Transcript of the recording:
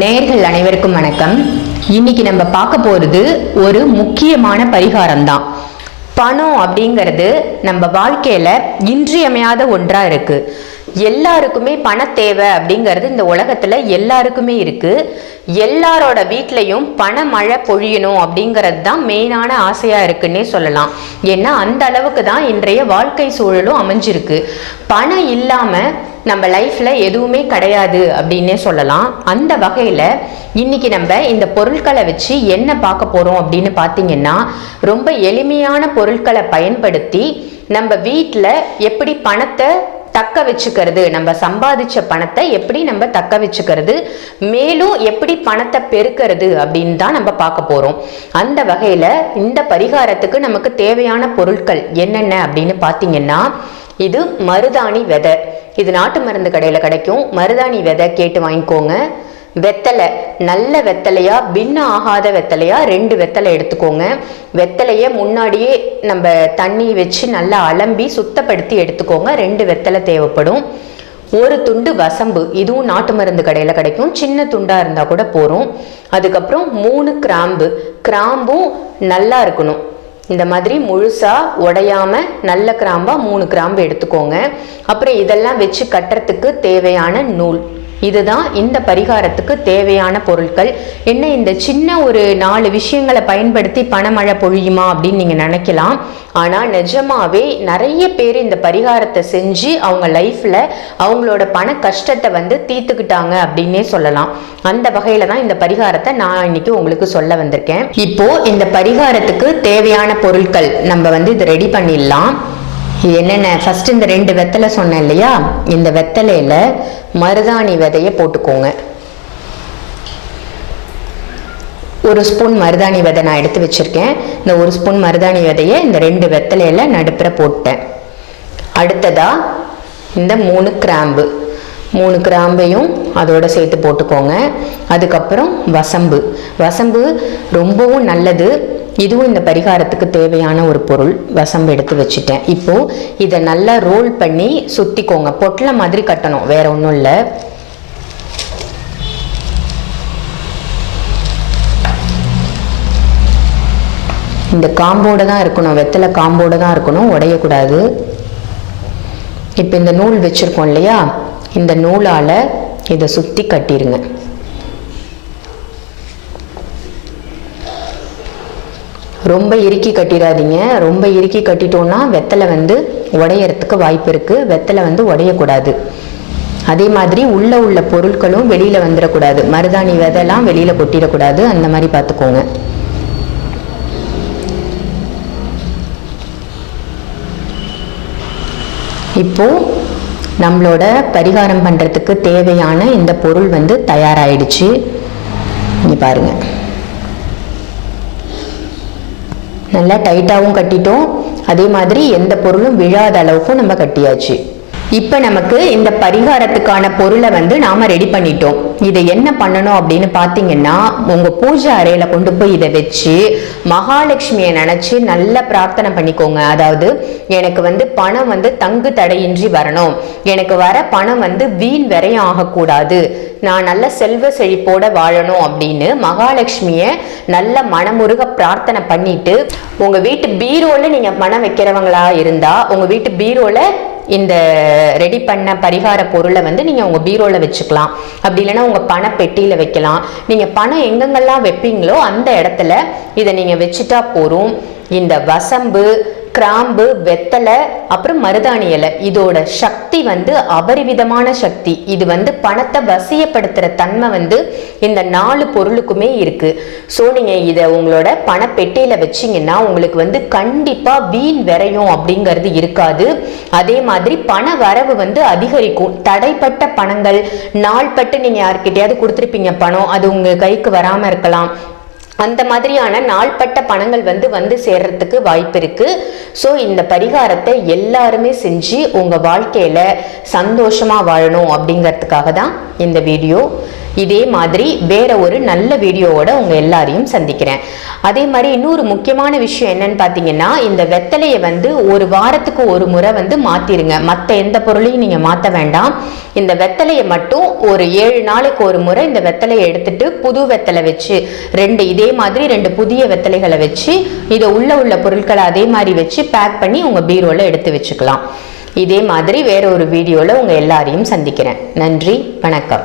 நேர்கள் அனைவருக்கும் வணக்கம். இன்னைக்கு நம்ம பார்க்க போகிறது ஒரு முக்கியமான பரிகாரம் தான் பணம் அப்படிங்கிறது நம்ம வாழ்க்கையில் இன்றியமையாத ஒன்றாக இருக்குது எல்லாருக்குமே பண தேவை அப்படிங்கிறது இந்த உலகத்தில் எல்லாருக்குமே இருக்குது எல்லாரோட வீட்லேயும் பண மழை பொழியணும் அப்படிங்கிறது தான் மெயினான ஆசையாக இருக்குன்னே சொல்லலாம். ஏன்னா அந்த அளவுக்கு தான் இன்றைய வாழ்க்கை சூழலும் அமைஞ்சிருக்கு. பணம் இல்லாமல் நம்ம லைஃப்பில் எதுவுமே கிடையாது அப்படின்னே சொல்லலாம். அந்த வகையில் இன்னைக்கு நம்ம இந்த பொருட்களை வச்சு என்ன பார்க்க போகிறோம் அப்படின்னு பார்த்தீங்கன்னா ரொம்ப எளிமையான பொருட்களை பயன்படுத்தி நம்ம வீட்டில் எப்படி பணத்தை தக்க வச்சுக்கிறது நம்ம சம்பாதிச்ச பணத்தை எப்படி நம்ம தக்க வச்சுக்கிறது மேலும் எப்படி பணத்தை பெருக்கிறது அப்படின்னு தான் நம்ம பார்க்க போகிறோம் அந்த வகையில் இந்த பரிகாரத்துக்கு நமக்கு தேவையான பொருட்கள் என்னென்ன அப்படின்னு பார்த்தீங்கன்னா இது மருதாணி விதை. இது நாட்டு மருந்து கடையில் கிடைக்கும். மருதாணி விதை கேட்டு வாங்கிக்கோங்க. வெத்தலை நல்ல வெத்தலையா பின்ன ஆகாத வெத்தலையா ரெண்டு வெத்தலை எடுத்துக்கோங்க. வெத்தலையை முன்னாடியே நம்ம தண்ணி வச்சு நல்லா அலம்பி சுத்தப்படுத்தி எடுத்துக்கோங்க. ரெண்டு வெத்தலை தேவைப்படும். ஒரு துண்டு வசம்பு இதுவும் நாட்டு மருந்து கடையில் கிடைக்கும். சின்ன துண்டாக இருந்தால் கூட போகிறோம் அதுக்கப்புறம் மூணு கிராம்பு. கிராம்பும் நல்லா இருக்கணும். இந்த மாதிரி முழுசாக உடையாம நல்ல கிராம்பாக மூணு கிராம்பு எடுத்துக்கோங்க. அப்புறம் இதெல்லாம் வச்சு கட்டுறதுக்கு தேவையான நூல். இதுதான் இந்த பரிகாரத்துக்கு தேவையான பொருட்கள். என்ன இந்த சின்ன ஒரு நாலு விஷயங்களை பயன்படுத்தி பணமழை பொழியுமா அப்படின்னு நீங்கள் நினைக்கலாம். ஆனால் நிஜமாவே நிறைய பேர் இந்த பரிகாரத்தை செஞ்சு அவங்க லைஃப்பில் அவங்களோட பண கஷ்டத்தை வந்து தீர்த்துக்கிட்டாங்க அப்படின்னே சொல்லலாம். அந்த வகையில் தான் இந்த பரிகாரத்தை நான் இன்னைக்கு உங்களுக்கு சொல்ல வந்திருக்கேன். இப்போ இந்த பரிகாரத்துக்கு தேவையான பொருட்கள் நம்ம வந்து இது ரெடி பண்ணிடலாம். என்னென்ன? ஃபஸ்ட்டு இந்த ரெண்டு வெத்தலை சொன்னேன் இல்லையா? இந்த வெத்தலையில மருதாணி விதையை போட்டுக்கோங்க. ஒரு ஸ்பூன் மருதாணி விதை நான் எடுத்து வச்சிருக்கேன். இந்த ஒரு ஸ்பூன் மருதாணி விதையை இந்த ரெண்டு வெத்தலையில நடுப்புற போட்டேன். அடுத்ததா இந்த மூணு கிராம்பு. மூணு கிராம்பையும் அதோட சேர்த்து போட்டுக்கோங்க. அதுக்கப்புறம் வசம்பு. வசம்பு ரொம்பவும் நல்லது. இதுவும் இந்த பரிகாரத்துக்கு தேவையான ஒரு பொருள் வசம்பு எடுத்து வச்சுட்டேன். இப்போது இதை நல்லா ரோல் பண்ணி சுற்றிக்கோங்க பொட்டலை மாதிரி கட்டணும். வேற ஒன்றும் இல்லை. இந்த காம்போட தான் இருக்கணும். வெத்தலை காம்போட தான் இருக்கணும். உடையக்கூடாது. இப்போ இந்த நூல் வச்சுருக்கோம் இல்லையா? இந்த நூலால் இதை சுற்றி கட்டிடுங்க ரொம்ப இறுக்கி கட்டிடாதீங்க. ரொம்ப இறுக்கி கட்டிட்டோம்னா வெத்தலை வந்து உடையறதுக்கு வாய்ப்பு இருக்குது வெத்தலை வந்து உடையக்கூடாது. அதே மாதிரி உள்ள உள்ள பொருட்களும் வெளியில் வந்துடக்கூடாது. மருதாணி விதைலாம் வெளியில் கொட்டிடக்கூடாது. அந்த மாதிரி பார்த்துக்கோங்க. இப்போ நம்மளோட பரிகாரம் பண்ணுறதுக்கு தேவையான இந்த பொருள் வந்து தயாராயிடுச்சு. இங்கே பாருங்கள் நல்லா டைட்டாகவும் கட்டிட்டோம். அதே மாதிரி எந்த பொருளும் விழாத அளவுக்கும் நம்ம கட்டியாச்சு. இப்போ நமக்கு இந்த பரிகாரத்துக்கான பொருளை வந்து நாம ரெடி பண்ணிட்டோம். இதை என்ன பண்ணணும் அப்படின்னு பார்த்தீங்கன்னா உங்க பூஜை அறையில கொண்டு போய் இதை வச்சு மகாலட்சுமியை நினைச்சு நல்லா பிரார்த்தனை பண்ணிக்கோங்க. அதாவது எனக்கு வந்து பணம் வந்து தங்கு தடையின்றி வரணும். எனக்கு வர பணம் வந்து வீண் விரயம் ஆகக்கூடாது. நான் நல்ல செல்வ செழிப்போட வாழணும் அப்படின்னு மகாலட்சுமியை நல்ல மனமுருக பிரார்த்தனை பண்ணிட்டு உங்க வீட்டு பீரோல நீங்க பணம் வைக்கிறவங்களா இருந்தா உங்க வீட்டு பீரோல இந்த ரெடி பண்ண பரிகார பொருளை வந்து நீங்கள் உங்கள் பீரோவில் வச்சுக்கலாம். அப்படி இல்லைன்னா உங்கள் பண பெட்டியில் வைக்கலாம். நீங்கள் பணம் எங்கெங்கெல்லாம் வைப்பீங்களோ அந்த இடத்துல இதை நீங்கள் வச்சுட்டா போதும். இந்த வசம்பு கிராம்பு வெத்தலை அப்புறம் மருதாணி இலை. இதோட சக்தி வந்து அபரிவிதமான சக்தி. இது வந்து பணத்தை வசியப்படுத்துகிற தன்மை வந்து இந்த நாலு பொருளுக்குமே இருக்குது ஸோ நீங்கள் இதை உங்களோட பணப்பெட்டியில் வச்சிங்கன்னா உங்களுக்கு வந்து கண்டிப்பாக வீண் விரையும் அப்படிங்கிறது இருக்காது. அதே மாதிரி பண வரவு வந்து அதிகரிக்கும். தடைப்பட்ட பணங்கள் நாள்பட்டு நீங்கள் யார்கிட்டயாவது கொடுத்துருப்பீங்க பணம் அது உங்கள் கைக்கு வராமல் இருக்கலாம். அந்த மாதிரியான நாள்பட்ட பணங்கள் வந்து வந்து சேர்றதுக்கு வாய்ப்பு இருக்கு. ஸோ இந்த பரிகாரத்தை எல்லாருமே செஞ்சு உங்க வாழ்க்கையில சந்தோஷமா வாழணும் அப்படிங்கிறதுக்காக தான் இந்த வீடியோ. இதே மாதிரி வேற ஒரு நல்ல வீடியோவோட உங்க எல்லாரையும் சந்திக்கிறேன். அதே மாதிரி இன்னொரு முக்கியமான விஷயம் என்னன்னு பார்த்தீங்கன்னா இந்த வெத்தலையை வந்து ஒரு வாரத்துக்கு ஒரு முறை வந்து மாத்திருங்க. மற்ற எந்த பொருளையும் நீங்க மாற்ற வேண்டாம். இந்த வெத்தலையை மட்டும் ஒரு ஏழு நாளைக்கு ஒரு முறை இந்த வெத்தலையை எடுத்துட்டு புது வெத்தலை வச்சு ரெண்டு இதே மாதிரி ரெண்டு புதிய வெத்தலைகளை வச்சு இதை உள்ள உள்ள பொருட்களை அதே மாதிரி வச்சு பேக் பண்ணி உங்க பீரோல எடுத்து வச்சுக்கலாம். இதே மாதிரி வேற ஒரு வீடியோவில் உங்கள் எல்லாரையும் சந்திக்கிறேன். நன்றி வணக்கம்.